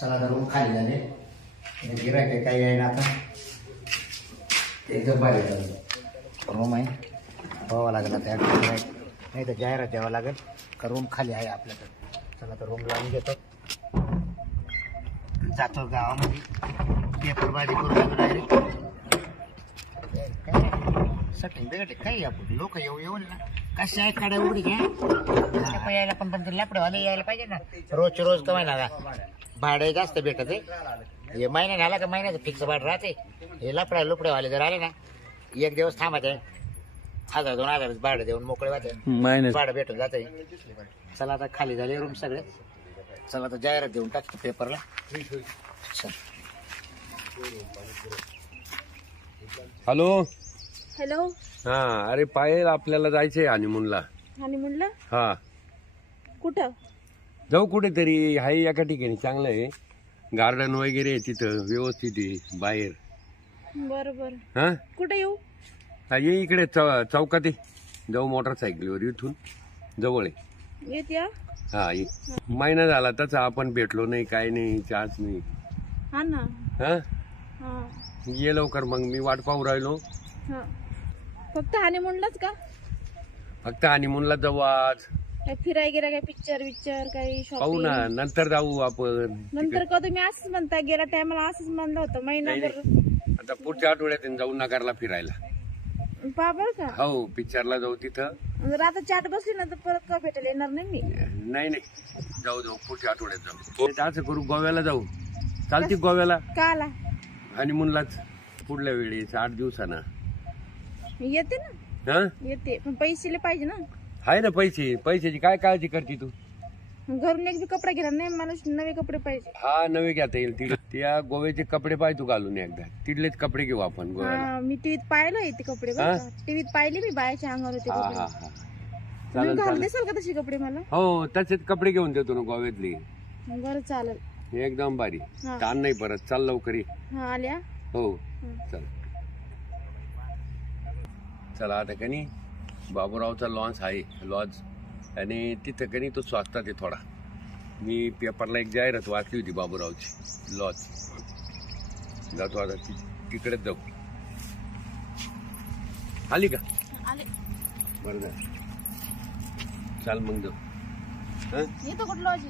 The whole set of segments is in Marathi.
चला तर रूम खाली झाले गिरायक काही आहे ना आता एकदम भारी झालं रूम आहे पाहावं लागेल आता नाही तर जाहिरात द्यावं लागेल का रूम खाली आहे आपल्याकडे. चला तर रूम लावून घेतो जातो गावामध्ये पेपर बाडी करून डायरेक्ट काय सटिंग बिघडले काही आपण लोक येऊन ना कशा आहे काड्या उघडी घ्या यायला पण लापडेवाले यायला पाहिजे ना रोजचे रोज कमाय ना भाडे जास्त भेटत आहे हे महिना झाला का महिन्याचं फिक्स भाडं राहते हे लपड्या लुपडेवाले जर आले ना एक दिवस थांबत आहे 1000-2000 भाडं देऊन मोकळे वाहते भाडं भेटून जात आहे. चला आता खाली झाले रूम सगळे. चला आता जाहिरात देऊन टाकतो पेपरला. Hello hello. हा अरे पायल आपल्याला जायचंय हनीमूनला. हनीमूनला हा कुठं जाऊ कुठेतरी आहे एका ठिकाणी चांगलं आहे गार्डन वगैरे आहे तिथं व्यवस्थित आहे बाहेर. बरोबर हा कुठे येऊ ये इकडे चौकात आहे जाऊ मोटरसायकलीवर इथून जवळ आहे. येत या हा ये महिना झाला तसा आपण भेटलो नाही काय नाही चहाच नाही. हा ना. हा हा ये लवकर मग मी वाट पाहू राहिलो. हा फक्त हनीमूनलाच का फक्त हनीमूनला जाऊ आज काय फिराय गेला काय पिक्चर विक्चर काही पाहू ना शॉपिंग नंतर जाऊ आपण. नंतर का तुम्ही असंच म्हणता गेल्या टायमाला असंच म्हणलं होतं महिनाभर. आता पुढच्या आठवड्यात जाऊ नगरला फिरायला. बाबर का हो पिक्चरला जाऊ तिथं. जर आता चाट बसली ना तर परत का भेटायला येणार नाही मी. नाही जाऊ पुढच्या आठवड्यात जाऊ. असं करू गोव्याला जाऊ चालते गोव्याला का आला हनीमूनलाच पुढल्या वेळेस 8 दिवसानं. येते ना हा येते पण पैसे पाहिजे ना. आहे ना पैशाची काय काळजी करते तू. घरून एक बी कपडा घेणार नाही मला नवे कपडे पाहिजे. हा नवे घेता येईल त्या गोव्याचे कपडे पाहिजे तू घालून एकदा तिथलेच कपडे घेऊ आपण गोव्याला. हा मी टीव्हीत पाहिलं ते कपडे टीव्हीत पाहिले मी बायाच्या अंगावर होते हा कपडे. हा हा तुम्ही चालेल घालून चालेल देसाल का तसे कपडे मला. हो तसेच कपडे घेऊन देतो ना गोव्यातले बरं चालेल. एकदम भारी. हा. ताण नाही परत चाल लवकर ये. हा आल्या. हो चल चला आता कनी बाबूरावचा लॉन्च आहे लॉज आणि तिथं कनी तो स्वस्तात आहे थोडा. मी पेपरला एक जाहिरात वाचली होती बाबूरावची लॉज. जातो आता तिकडेच जाऊ. आली का आले बरं झालं चाल मग जाऊ. येतो कुठं लॉज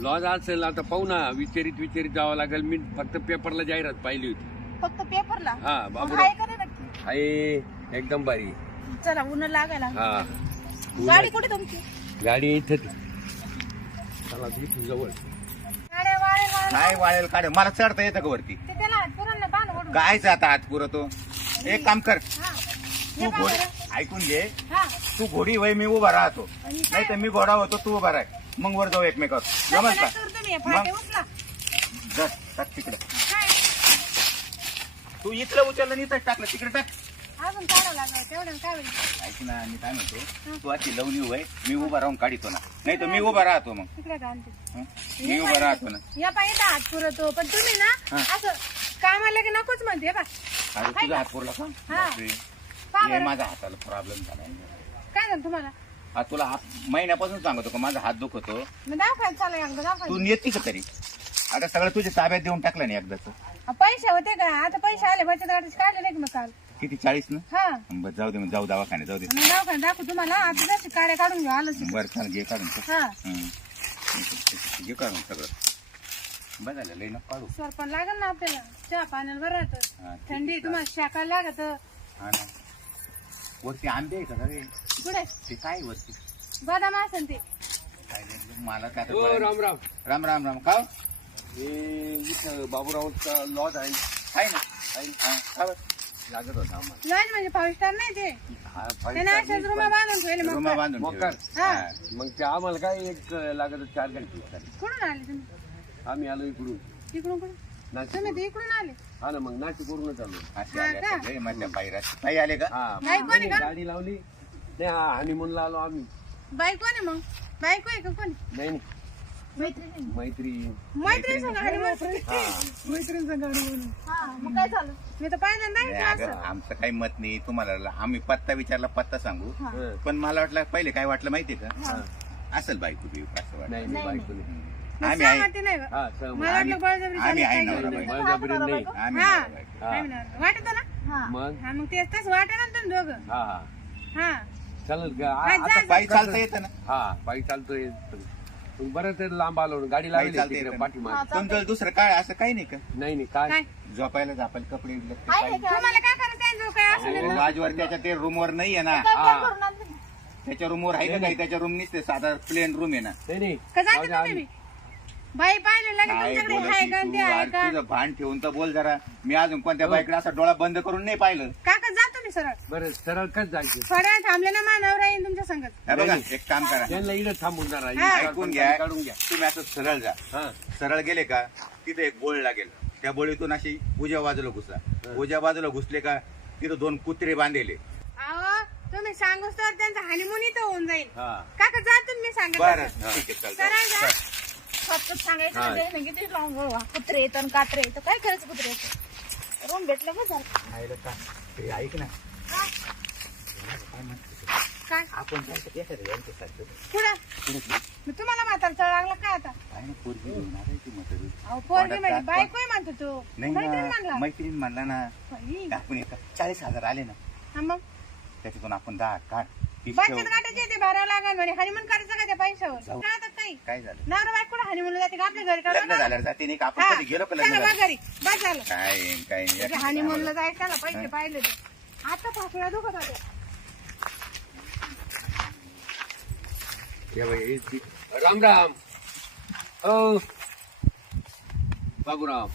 लॉज असेल आता पाहू ना विचारित जावं लागेल. मी फक्त पेपरला जाहिरात पाहिली होती. फक्त पेपरला. हा आहे बाबूराव का नाही नक्की. आहे एकदम भारी. चला ऊन लागायला. हा गाडी कुठे तुमची. गाडी इथे चला इथून जवळ. गाड्या वाळेल काय वाळेल काढ मला चढता येतं का वरती. ते त्याला पुरांना बांध ओढून. कायच आता हात पुरतो. एक काम कर हा तू हे काय घोडी बरं? ऐकून घे. हा तू घोडी वय मी उभा राहतो आणि काय? नाही तर मी घोडा होतो तू उभा राह. मग वर जाऊ एकमेकावर जमल तसं का. नाही करू तुम्ही हे फाटे उचला. जा टाक तिकडे. काय तू इथलं उचललं नाही तर टाकलं तिकडे टाक. अजून काढावं लागलं तेवढं काय होईल. ऐक ना मी काय म्हणतो तू अशी लवणी वय मी उभा राहून काढितो ना नाही तर मी उभा राहतो मग. तिकडे घालते. हं? मी उभा राहतो ना. या पाहिजे हात पुरतो पण तुम्ही ना हा. असं कामाला की नकोच म्हणते बा. अरे तुझा हात पुरला का हा. बापरे. का हे बरं? माझ्या हाताला प्रॉब्लेम झाला. काय झालं तुम्हाला. हा तुला महिन्यापासून सांगतो का माझा हात दुखतो. मी दाखवायला चालू एकदा तू दाखवायला. नेती का तरी आता सगळं तुझ्या ताब्यात देऊन टाकलं नाही एकदाच. पैसे होते का आता पैसे आले बचत गटाचे काढले नाही का मग काल. किती 40 ना. हा बरं जाऊ दे मग जाऊ दवाखान्यात जाऊ दे. मग दवाखान्यात दाखवू तुम्हाला आता जशी काड्या काढून घेऊ आलं. बरं चाल घे काढून ते. हा घे काढून सगळं. बरं झालं लई नको काढू. सरपण लागल ना आपल्याला चहा पाण्याला बरं हा, राहतं. ठीक थंडी तुम्हाला शाकायला लागत. हा ना वरती आंबे आहे का रे. कुठे ते काय वरती बदाम असेल ते. काय नाही, मला काय आता हो कळलं. राम राम. राम राम राम का हे इथं बाबूरावचा लॉज आहे आहे ना हा, का बरं? लागत होता आम्हाला. लॉज म्हणजे 5 स्टार नाही ते. हा, त्याने अशाच रुमा बांधून ठेवले मग. रुमा बांधून मोकार. ठेवले. हा. हा. मग ते आम्हाला काय एक लागत 4 घंटे. कुठून आले तुम्ही. आम्ही आलो इकडून इकडून कुठून नाशिक. तुम्ही ते इकडून आले. हा ना मग नाशिकवरूनच आलो. असे हा आले का? सगळे मधल्या पायऱ्यात ताई आले का. हा बाई कोण आहे का? गाडी लावली नाही हा हनीमूनला आलो आम्ही. बाई कोण आहे मग. बायको आहे का कोण. नाही मैत्रिणी. मैत्री. मैत्रिणी संग आली मग. हा मैत्रिणी संग आली म्हणून. हा मग काय झालं. मी तर पहिल्यांदा नाही, ऐकलं अगं, असं. आमचं काही मत नाही तुम्हाला. आम्ही पत्ता विचारला पत्ता सांगू हा. हं. पण मला वाटलं पहिले काय वाटलं माहितीये का हा. असेल बायको बियको असं वाटलं. नाही नाही बायको नाही. आम्ही आहे सहमती नाही बा. हा सहमत. मला वाटलं बळजबरी आम्ही आहे झाली नवरा काय. बायको. बळजबरी नाही आम्ही हा. नवरा बायको. हा. आम्ही नवरा. वाटतं ना हा. मग हा मग तेच तसं वाटत ना तुम्ही दोघं हा हा चालेल का हा, जा, आता जा. पायी चालता येतं ना हा पायी चालतोय पण बरं ते लांब आलो गाडी पायी लागली चालता तिकडे येतं पाठीमागे हा, तुमचं दुसरं काय असं काही नाही का नाही नाही काय काय झोपायला झापायला कपडे बिपडे आहे का? तुम्हाला काय करायचं आहे जो काय असं लॉजवर त्याच्या ते रूमवर नाही आहे ना काय हा. plan करून आणलं? त्याच्या रूमवर आहे का काही त्याच्या रूम नसते साधा प्लेन रूम आहे ना नाही नाही का जाऊ जाते दे, तुम्ही बाई पाहिले लगे काय तुमच्याकडे बोलत आहे ती का तू? ते आहे अरे का तुझं भान ठेवून तर बोल जरा मी अजून कोणत्या बाईकडे असा डोळा बंद करून नाही पाहिलं काका जा तुम्ही सरळ बरं सरळ कच जायचं थोड्या वेळ थांबले ना मानवर येईन तुमच्या संगत हे बघा नाही. एक काम करा त्यांना इकडे थांबून जरा हा. ऐकून घ्या काढून घ्या तुम्ही असं सरळ जा हा सरळ गेले का तिथे एक बोळ लागेल त्या बोळीतून अशी उजव्या बाजूला घुसला उजव्या बाजूला घुसले का तिथं 2 कुत्रे बांधलेले अहो तुम्ही सांगूच तर त्यांचा हानिमून इथं होऊन जाईल हा काका जा तुम्ही सांगा बरं तसं. ठीक आहे सरळ जा फक्त सांगायचं हा. म्हणजे नाही किती लावून गोळवा. कुत्रे येतं आणि कात्रे येतं काय करायचं कुत्रे येतं रूम भेटलं का झालं ऐक ना काय आपण जायचं एखाद्या यांच्यासारखं. पुढं मग तुम्हाला म्हातारा चढ लागला काय आता काय ना पोरगी घेऊन आलाय ती म्हातारी. अहो पोरगी म्हणजे कोणाचा? बायकोय म्हणतो तो नाही मैत्रीण ना म्हणला मैत्रीण म्हणला ना बाई. आपण एका 40,000 आले ना हा मग त्याच्यातून आपण 10 काढ 30 बचत ठेवू. गाठायचे ते भरावं लागेल म्हणे हनीमून करायचं का त्या पैशावर जाऊ. काय आता ताई काय झालं नवरा बायको कुठं हनीमूनला जाते का आपल्या घरी लग्न काढून झाल्यावर जाते नाही का आपण हा. कधी गेलो का चला लग्न बा झालं? घरी बस झालं काय नाही हनीमूनला जायचं ना पैसे पाहिले ते आता पाठवला दुखत होते या बाई, राम राम हो बाबूराव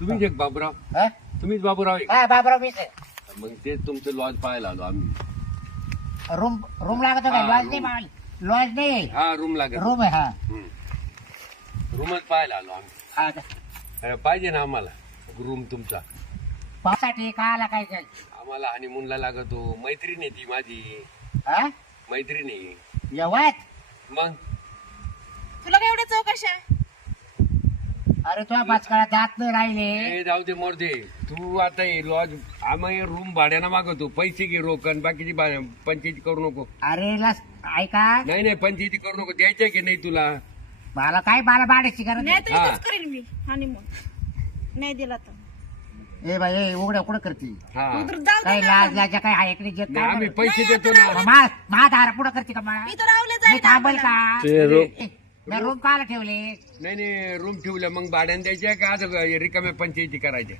तुम्हीच एक बाबूराव हा? तुम्हीच बाबूराव आहे का? हा बाबराव मीच आहे. मग ते तुमचं लॉज पाहायला आलो आम्ही रूम लागत का हा, लॉज room. नाही माल लॉज नाही हा रूम लागेल रूम आहे हा रूमच पाहायला आलो आम्ही हा का? पाहिजे ना आम्हाला रूम तुमचा पावसासाठी का आला काय काय आम्हाला हनीमूनला लागतो मैत्रीण आहे ती माझी हा मैत्रीण आहे येवत मग तुला काय एवढ्या चौकशा अरे तुझ्या पाचकाळा दात नाही राहिले ए जाऊ दे मोरदे तू आता लॉज आम्ही रूम भाड्यानं मागवतो पैसे घे रोकन बाकीची पंचायती करू नको अरे ऐका नाही नाही पंचायती करू नको द्यायचे की नाही तुला मला काय मला भाड्याची गरज नाही नाही. तर इथंच करेन मी हनीमून नाही दिला तर ए बाई ए, उघड्या कुठं करते हा उतर जाऊ काय दे लाज ना. लाजा काय ऐकली जे नाही, आम्ही काय पैसे नाही, देतो आता ना मा दारा पुढं करते का मला इथं रावले मी जाईल थांबल का ते मी रूम काला ठेवले नाही नाही रूम ठेवल्या मग भाड्यानं द्यायच्या का आज रिकाम्या पंचायती करायच्या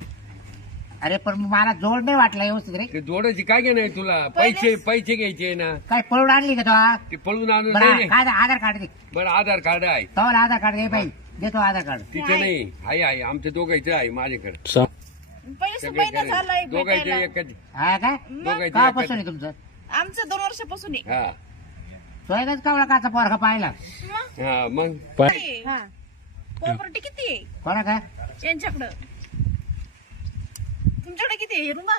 अरे पण मला जोड नाही वाटला व्यवस्थित रे ते जोडायची काय घे नाही तुला पैसे पैसे घ्यायचे ना काय पळून आणली का तो ते पळून आणून बरं नाही काय आधार कार्ड दे बरं आधार कार्ड आहे तो आधार कार्ड दे बाई देतो आधार कार्ड तिचं नाही आहे आमच्या दोघांचं आहे माझ्याकडे पैसे महिना झालाय दोघांचे भेटायला. एकच हा का दोघांचे कापासून आहे एकच तुमचं आमचं 2 वर्षापासून आहे हा तो एकच कावळा काचा पोरखा पाहिला मग हा मग हा प्रॉपर्टी किती आहे कोणा का यांच्याकडं तुमच्याकडे किती आहे रुमा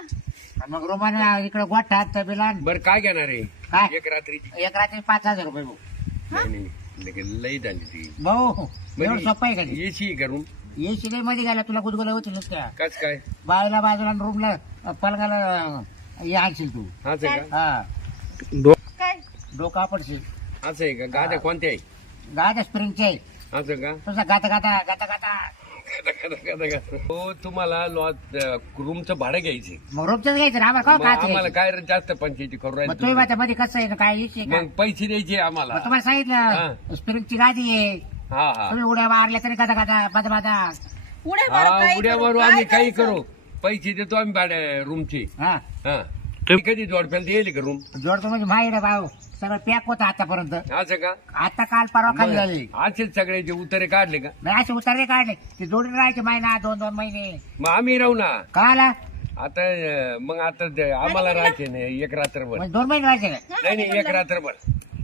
मग रोमाने इकडे गोठा तबिला बरं काय घेणार आहे काय एक रात्रीची एक रात्री 5,000 रुपये भाऊ नाही नाही लगेच लई झाली ती भाऊ एवढं सोपं आहे का नाही? येशी करून ये शिलाई मध्ये गेला तुला गुदगुला होतील नुसत्या कस काय बायला बाजूला रूमला पलंगाला हे आणशील तू असं आहे का हा काय डोका पडशील असं आहे का गाद्या कोणत्या आहे गाड्या स्प्रिंगचे आहे असं का तुझा गाता गाता गाता गाता हो तुम्हाला लॉज रूमचं भाडं घ्यायचे मग रूमच घ्यायचं ना आम्हाला मग काय आम्हाला खायचं काय रे जास्त पंचायती करू मग राहील तुम्ही माझ्या मध्ये कसं आहे ना काय इशू आहे का मग पैसे द्यायचे आम्हाला मग तुम्हाला सांगितलं स्प्रिंगची गादी आहे हा हा तुम्ही उड्या मारल्या तरी गाता गाता बादा बादा उड्या मारा, हा काही उड्यावर करू, आम्ही काय काही करायचं? करू पैसे देतो आम्ही भाड्या रूमची हा हा तुम्ही कधी जोडप्याला येईल का रूम जोडतो म्हणजे माहिती भाऊ सगळं पॅक होतं आतापर्यंत असं का आता काल परवा खाली झाली असेच सगळ्याचे उतारे काढले का नाही असे उतरले काढले ते जोडून राहायचे महिना 2-2 महिने मग आम्ही राहू ना का आला आता मग आता आम्हाला राहायचे नाही एक रात्रभर म्हणजे 2 महिने राहायचे का नाही नाही एक रात्रभर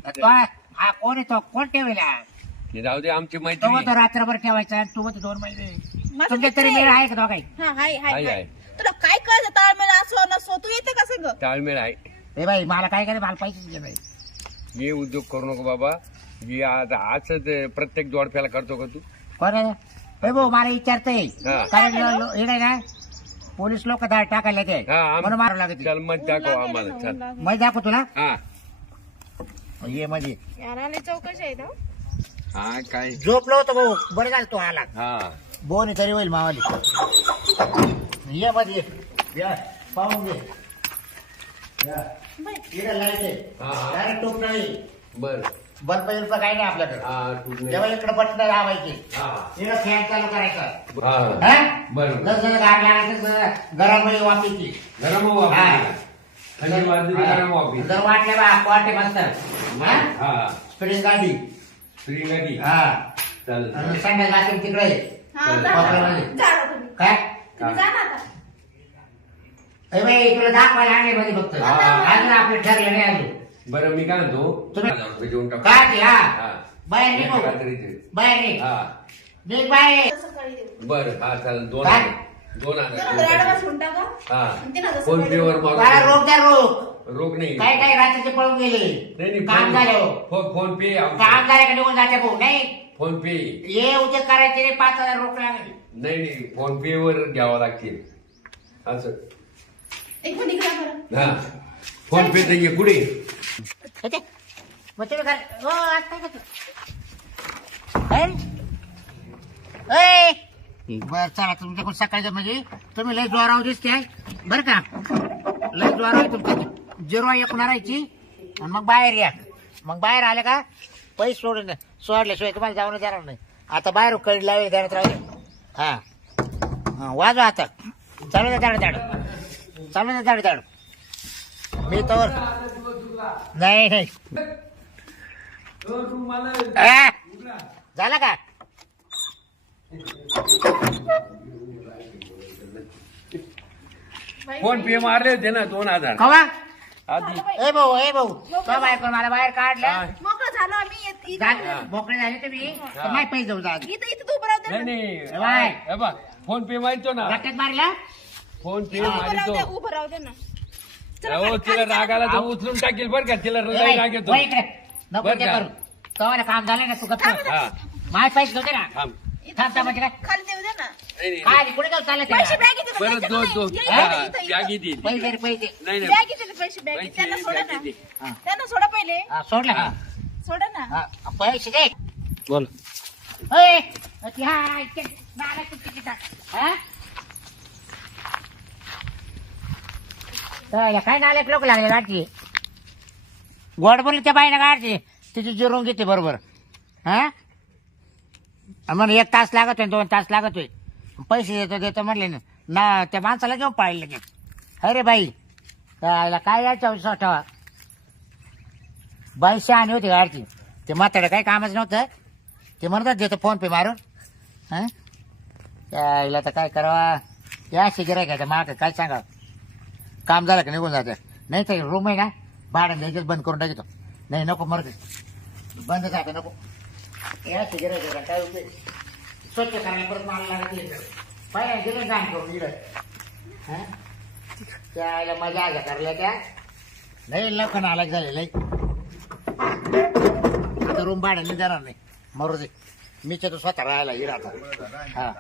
तो हा कोण आहे तो कोण ठेवला हे जाऊ दे आमची तो मैत्री तो रात्रभर ठेवायचा आणि तू मग 2 महिने माझं तुमच्या मित्र तरी आहे. वेळ आहे का तो काही हा हाय हाय आहे, हाय. आहे. तुला काय कळतं ताळमेळ असो नसो तू येते का सगळं ताळमेळ आहे ए बाई मला काय करे मला पैसेच घे बाई हे उद्योग करू नको बाबा हे आता असंच प्रत्येक जोडप्याला करतो का तू कोण आहे भाऊ मला विचारतंय हा. कारण हे नाही ना पोलीस लोक टाकायला ते हा म्हणून मारू लागत चल मग दाखव आम्हाला चल मग दाखव तुला हा ये मध्ये यार आले चौकशी आहे ना हा काय झोपलो होतो भाऊ, बरं झालं तो आला. हा बोनी तरी होईल मावाली. ये मध्ये या, पाहून घे. या. इकडे लाईट आहे. हा. डायरेक्ट टोप नाही. बर बल्ब बिल्ब काही नाही आपल्याकडे. हा तू तेव्हा इकडे बटन लावायचे. हा इकडे फॅन चालू करायचा. हा हा? बरं जसं गार लागायचं गरम वापरायची. गरम हा. थंडी वाजली तर गरम वापी जर वाटले बा वाटे मस्त. हा स्प्रिंग गाडी. श्रीगती हा. चालेल आणि संध्या जातील तिकडे. हा, जा. वापरामध्ये. जा ना तुम्ही. काय? तुम्ही जा ना आता. ए बाई इकडे दाखवायला आणले मध्ये फक्त. हा. अजून आपलं ठरलं नाही अजून. बरं मी काय म्हणतो तुम्ही- 1000 रुपये देऊन टाकू काय ते? हा. हा. बाहेर निघू. रात्रीचे. बाहेर निघ. हा निघ बाहेर. सकाळी देऊ. बरं हा चालेल काय? 2000 ऍडव्हान्स होऊन टाका. हा आणि 3000 फोन सकाळी पे वर देऊ. काय मागू रोग द्या रोग. रोख नाही काय काय रात्रीचे पळून गेले. नाही काम झालं. फोन पे काम झालं का निघून जाते भाऊ. नाही फोन पे ये उद्या करायचे रे 5000 रोख लागले. नाही फोन पे वर घ्यावं लागतील असं एक मिनिट इकडे बरं. हा फोन पे तर ये पुढे येते. मग तुम्ही काय हो आज काय करतो? काय? बर चला तुमच्याकडून सकाळचं म्हणजे तुम्ही लय जोरावर दिसते बरं का. लय जोरावर तुमच्या जिरवा एक मारायची आणि मग बाहेर या. मग बाहेर आले का पैसे सोडून सोडल्याशिवाय तुम्हाला जाऊन देणार नाही. आता बाहेर कड लावेल देण्यात राहिले. हा हा वाजवा आता. चालू द्या झाड झाड. चालू द्या झाड झाड. मी तर नाही नाही आ? झालं का? फोन पे मारले होते ना 2000 कवा? आधी ए भाऊ तो बायको मला बाहेर काढलं. मोकळं झालं आम्ही मोकळे झाले तुम्ही तर नाही पैसे जाऊ जा. इथं तू उभं राहू दे नाही ना. नाही हे बघ फोन पे मारतो ना रट्ट्यात मारला. फोन पे उभं राहू मारतो दे, उभं राहू दे ना. चला, अहो तिला राग आला तर उचलून टाकेल बरं का तिला लय राग येतो नको बरं ते का? करू. कवाला काम झालं ना तू गप्प. हा माझे पैसे घेऊ दे ना. थांब थांब म्हणजे काय खाली देऊ दे ना. नाही नाही काय कुठे जाऊ चाललं पैसे ते? बॅगेत येतात, बरं त्याच्यात दोन नाही. हा, इथं, इथं. बॅगी देईल पैसे रे पैसे. नाही नाही बॅगेत येतात पैसे बॅगेत. पैसे त्यांना सोडा ना. बॅगी दे. हा. त्यांना सोडा पहिले. हा, सोडलं का? सोडा ना. हा, पैसे दे. बोल काय नालेक लोक लागले गाडची. गोड बोलली त्या बाईनं गाडची तिची जिरून घेते बरोबर. हा मग 1 तास लागतोय 2 तास लागतोय. पैसे देतो म्हणले ना त्या माणसाला घेऊन पाळले लगेच. अरे बाई काय यायचं ठेवा. बाई शहाणी होती गाडची. ते म्हाताडं काही कामच नव्हतं. ते म्हणतात देतो फोन पे मारून. हा त्याला तर काय करावा. या गिरायकाच्या माग काय सांगा. काम झालं का निघून जाते. नाही तर रूम आहे ना भाडं द्यायचंच बंद करून टाकतो. नाही नको मरते बंद जाते नको. या गिरायका काय उपयोग. स्वच्छ करायला परत मला लागत पाहिजे गेलं काम करून इकडं. हा त्याला मजा आल्या करल्या त्या नाही लखन आला झाले लई. आता रूम भाड्याने देणार नाही मरू दे. मीच तो स्वतः राहायला इरा आता. हा